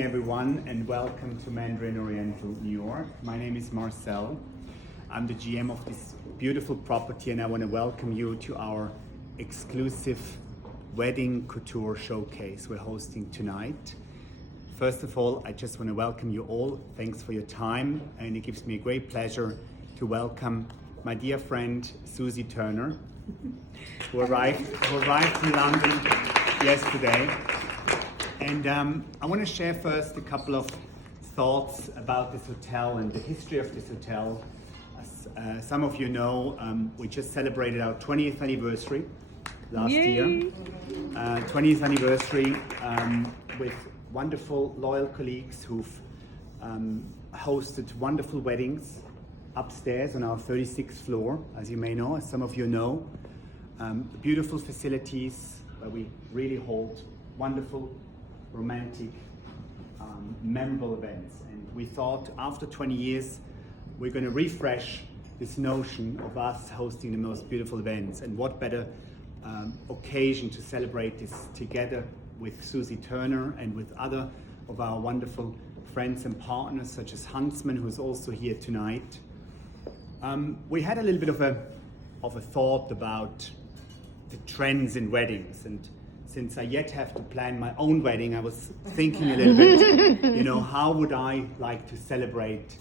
Everyone, and welcome to Mandarin Oriental, New York. My name is Marcel. I'm the GM of this beautiful property, and I want to welcome you to our exclusive wedding couture showcase we're hosting tonight. First of all, I just want to welcome you all. Thanks for your time, and it gives me a great pleasure to welcome my dear friend Susie Turner, who arrived in London yesterday. And I want to share first a couple of thoughts about this hotel and the history of this hotel. As some of you know, we just celebrated our 20th anniversary last year. 20th anniversary with wonderful, loyal colleagues who've hosted wonderful weddings upstairs on our 36th floor, as you may know, as some of you know. Beautiful facilities where we really hold wonderful, romantic, memorable events. And we thought after 20 years, we're going to refresh this notion of us hosting the most beautiful events. And what better occasion to celebrate this together with Susie Turner and with other of our wonderful friends and partners, such as Huntsman, who's also here tonight. We had a little bit of a thought about the trends in weddings, and since I yet have to plan my own wedding, I was thinking a little bit, how would I like to celebrate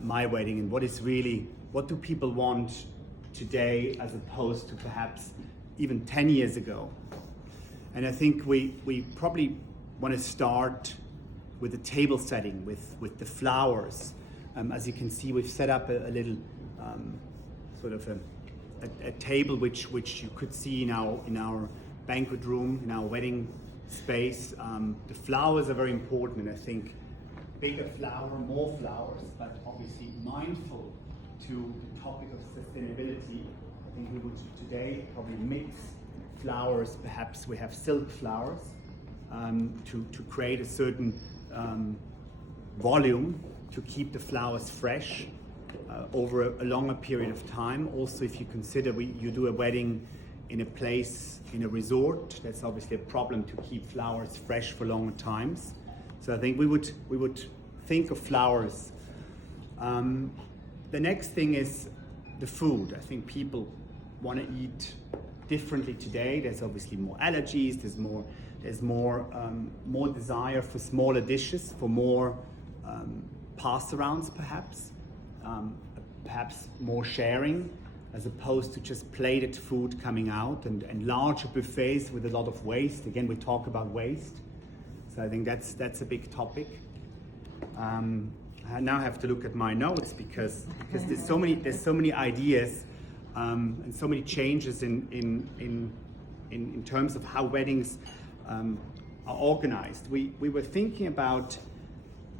my wedding, and what do people want today as opposed to perhaps even 10 years ago? And I think we probably want to start with the table setting, with the flowers. As you can see, we've set up a little sort of a table which you could see in our banquet room, in our wedding space. The flowers are very important, and I think bigger flower, more flowers, but obviously mindful to the topic of sustainability. I think we would today probably mix flowers. Perhaps we have silk flowers to create a certain volume to keep the flowers fresh over a longer period of time. Also, if you consider you do a wedding in a place, in a resort, that's obviously a problem to keep flowers fresh for longer times. So I think we would think of flowers. The next thing is the food. I think people want to eat differently today. There's obviously more allergies. There's more desire for smaller dishes, for more pass-arounds, perhaps more sharing, as opposed to just plated food coming out, and larger buffets with a lot of waste. Again, we talk about waste. So I think that's a big topic. I now have to look at my notes because there's so many ideas and so many changes in terms of how weddings are organized. We were thinking about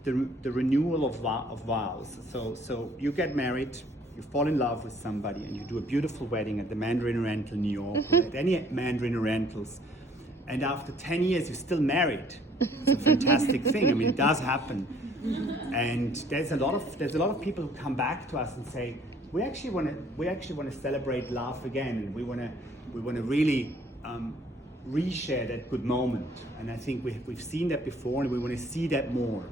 the renewal of vows. So you get married, you fall in love with somebody, and you do a beautiful wedding at the Mandarin Oriental New York, or at any Mandarin Orientals, and after 10 years you're still married. It's a fantastic thing. I mean, it does happen. And there's a lot of people who come back to us and say, we actually want to celebrate love again, and we want to really reshare that good moment. And I think we've seen that before, and we want to see that more.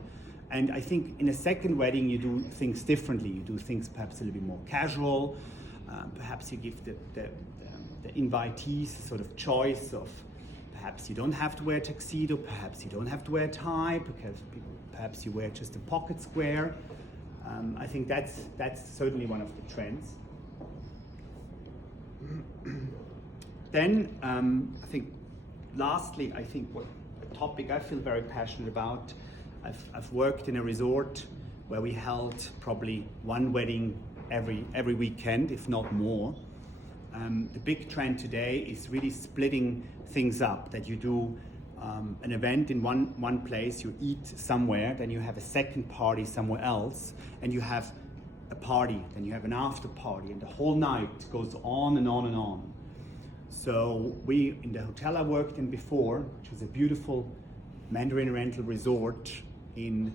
And I think in a second wedding, you do things differently. You do things perhaps a little bit more casual. Perhaps you give the invitees a sort of choice of, perhaps you don't have to wear a tuxedo, perhaps you don't have to wear a tie, because perhaps you wear just a pocket square. I think that's certainly one of the trends. Then I think lastly, what a topic I feel very passionate about. I've worked in a resort where we held probably one wedding every weekend, if not more. The big trend today is really splitting things up, that you do an event in one place, you eat somewhere, then you have a second party somewhere else, and you have a party, then you have an after party, and the whole night goes on and on and on. So in the hotel I worked in before, which was a beautiful Mandarin Oriental resort in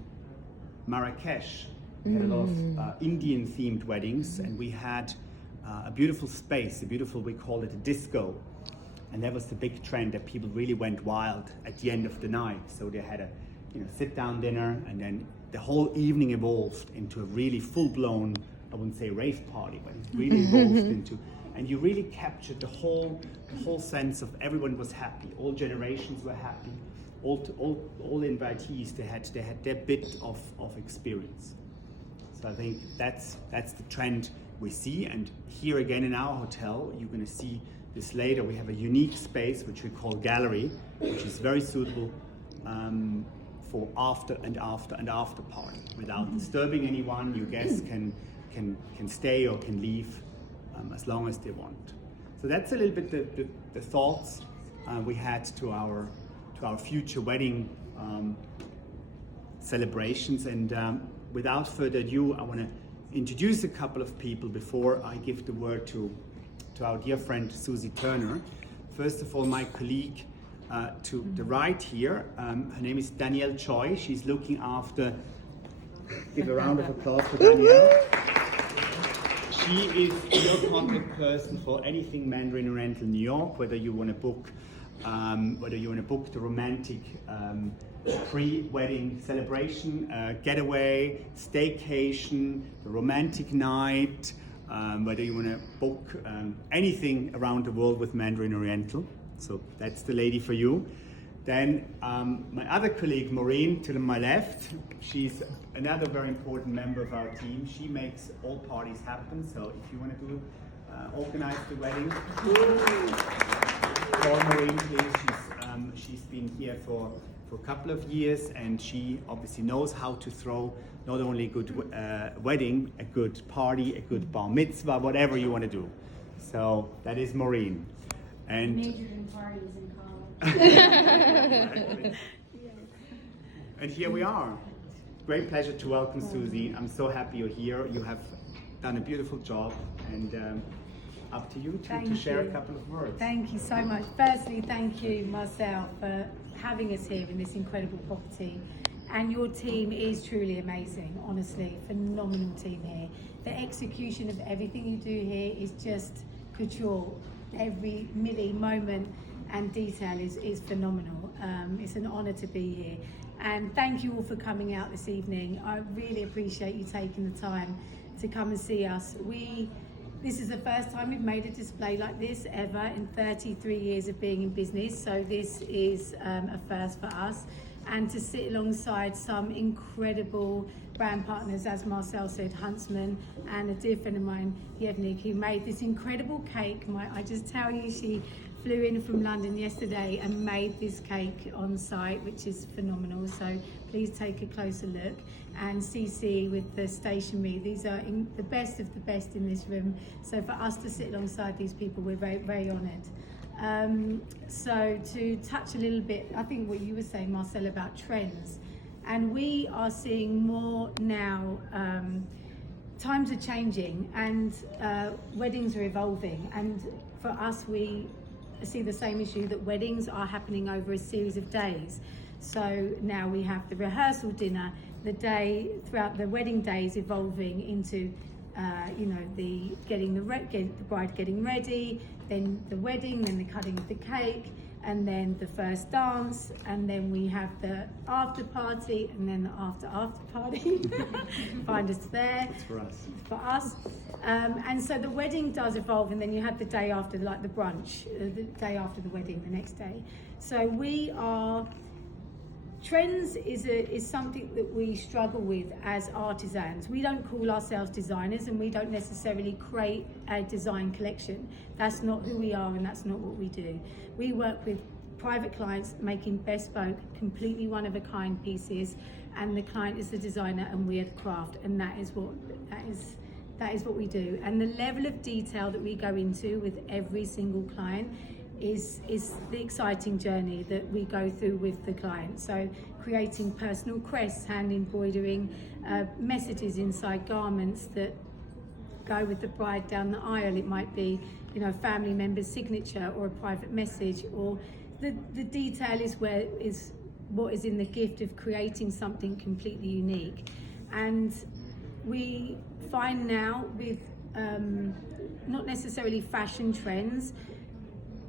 Marrakesh, we had a lot of Indian themed weddings, and we had a beautiful space, we called it a disco. And that was the big trend, that people really went wild at the end of the night. So they had a sit-down dinner, and then the whole evening evolved into a really full-blown, I wouldn't say rave party, but it really evolved into, and you really captured the whole sense of everyone was happy, all generations were happy, all invitees, they had their bit of experience. So I think that's the trend we see, and here again in our hotel, you're going to see this later. We have a unique space which we call gallery, which is very suitable for after party without disturbing anyone. Your guests can stay or can leave as long as they want. So that's a little bit the thoughts we had to our future wedding celebrations. And without further ado, I want to introduce a couple of people before I give the word to our dear friend Susie Turner. First of all, my colleague to the right here, her name is Danielle Choi. She's looking after, give a round of applause for Danielle. She is your contact person for anything Mandarin Oriental New York, whether you want to book the romantic pre-wedding celebration, getaway, staycation, the romantic night, whether you want to book anything around the world with Mandarin Oriental. So that's the lady for you. Then my other colleague, Maureen, to my left, she's another very important member of our team. She makes all parties happen. So if you want to organize the wedding, call Maureen, please. She's been here for a couple of years, and she obviously knows how to throw not only a good wedding, a good party, a good bar mitzvah, whatever you want to do. So that is Maureen. And majored in parties in college. And here we are. Great pleasure to welcome Susie. I'm so happy you're here. You have done a beautiful job, and up to you to share a couple of words. Thank you so much. Firstly, thank you, Marcel, for having us here in this incredible property. And your team is truly amazing, honestly, phenomenal team here. The execution of everything you do here is just couture. Every milli, moment and detail is phenomenal. It's an honour to be here. And thank you all for coming out this evening. I really appreciate you taking the time to come and see us. This is the first time we've made a display like this ever in 33 years of being in business, so this is a first for us. And to sit alongside some incredible brand partners, as Marcel said, Huntsman, and a dear friend of mine, Yevnik, who made this incredible cake. I just tell you, she flew in from London yesterday and made this cake on site, which is phenomenal. So please take a closer look. And CC with the stationery. These are the best of the best in this room. So for us to sit alongside these people, we're very, very honoured. So to touch a little bit, I think what you were saying, Marcel, about trends. And we are seeing more now, times are changing and weddings are evolving. And for us, we see the same issue, that weddings are happening over a series of days. So now we have the rehearsal dinner, the day throughout the wedding days evolving into the bride getting ready, then the wedding, then the cutting of the cake, and then the first dance, and then we have the after party, and then the after party. Find us there. It's for us. For us. And so the wedding does evolve, and then you have the day after, like the brunch, the day after the wedding, the next day. So trends is something that we struggle with as artisans. We don't call ourselves designers, and we don't necessarily create a design collection. That's not who we are, and that's not what we do. We work with private clients making bespoke, completely one-of-a-kind pieces, and the client is the designer and we are the craft, and that is what we do. And the level of detail that we go into with every single client is the exciting journey that we go through with the client. So creating personal crests, hand embroidering messages inside garments that go with the bride down the aisle. It might be, a family member's signature or a private message, or the detail is what is in the gift of creating something completely unique. And we find now with not necessarily fashion trends,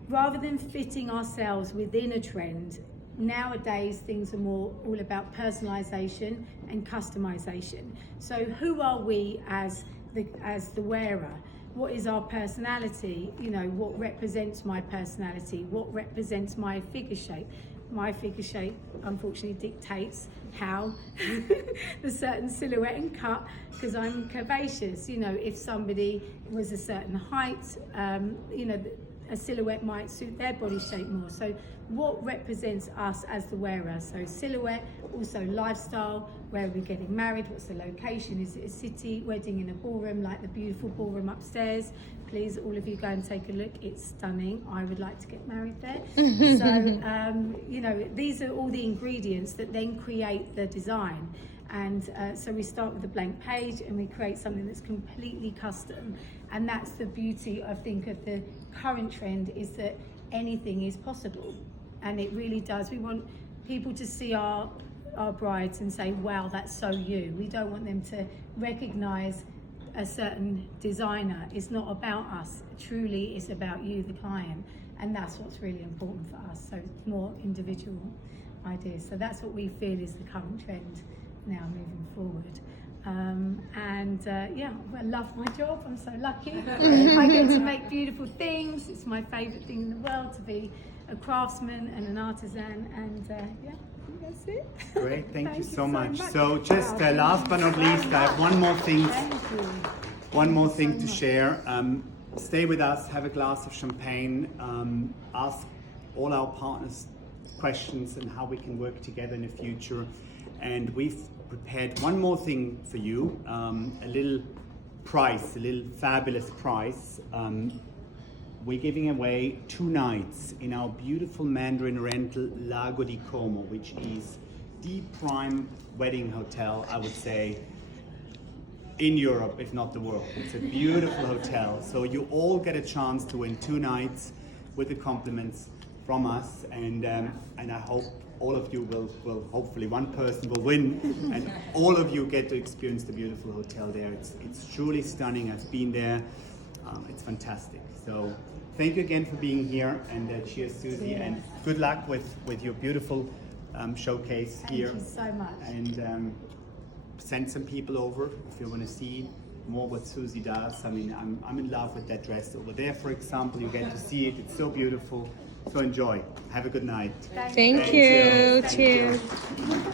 rather than fitting ourselves within a trend, Nowadays, things are more all about personalisation and customisation. So who are we as the wearer? What is our personality? You know, what represents my personality? What represents my figure shape? My figure shape, unfortunately, dictates how the certain silhouette and cut, because I'm curvaceous. You know, if somebody was a certain height, you know, a silhouette might suit their body shape more. So what represents us as the wearer? So silhouette, also lifestyle, where are we getting married? What's the location? Is it a city wedding in a ballroom like the beautiful ballroom upstairs? Please, all of you go and take a look. It's stunning. I would like to get married there. So, you know, these are all the ingredients that then create the design. And so we start with a blank page and we create something that's completely custom. And that's the beauty, I think, of the current trend, is that anything is possible. And it really does. We want people to see our brides and say, wow, that's so you. We don't want them to recognize a certain designer. It's not about us. Truly, it's about you, the client. And that's what's really important for us. So more individual ideas. So that's what we feel is the current trend now moving forward. Yeah, I love my job. I'm so lucky. I get to make beautiful things. It's my favourite thing in the world to be a craftsman and an artisan. And yeah, that's it. Great, thank you so much. So just last but not least, I have one more thing to share. Stay with us, have a glass of champagne, ask all our partners questions and how we can work together in the future. And we've prepared one more thing for you, a little fabulous prize. We're giving away 2 nights in our beautiful Mandarin Oriental Lago di Como, which is the prime wedding hotel, I would say, in Europe, if not the world. It's a beautiful hotel. So you all get a chance to win 2 nights with the compliments from us, and I hope all of you will hopefully one person will win, and all of you get to experience the beautiful hotel there. It's truly stunning. I've been there. It's fantastic. So thank you again for being here, and cheers, Susie, and good luck with your beautiful showcase here. Thank you so much. And send some people over if you want to see more what Susie does. I mean, I'm in love with that dress over there, for example. You get to see it. It's so beautiful. So enjoy. Have a good night. Thank you. Thank Cheers. you.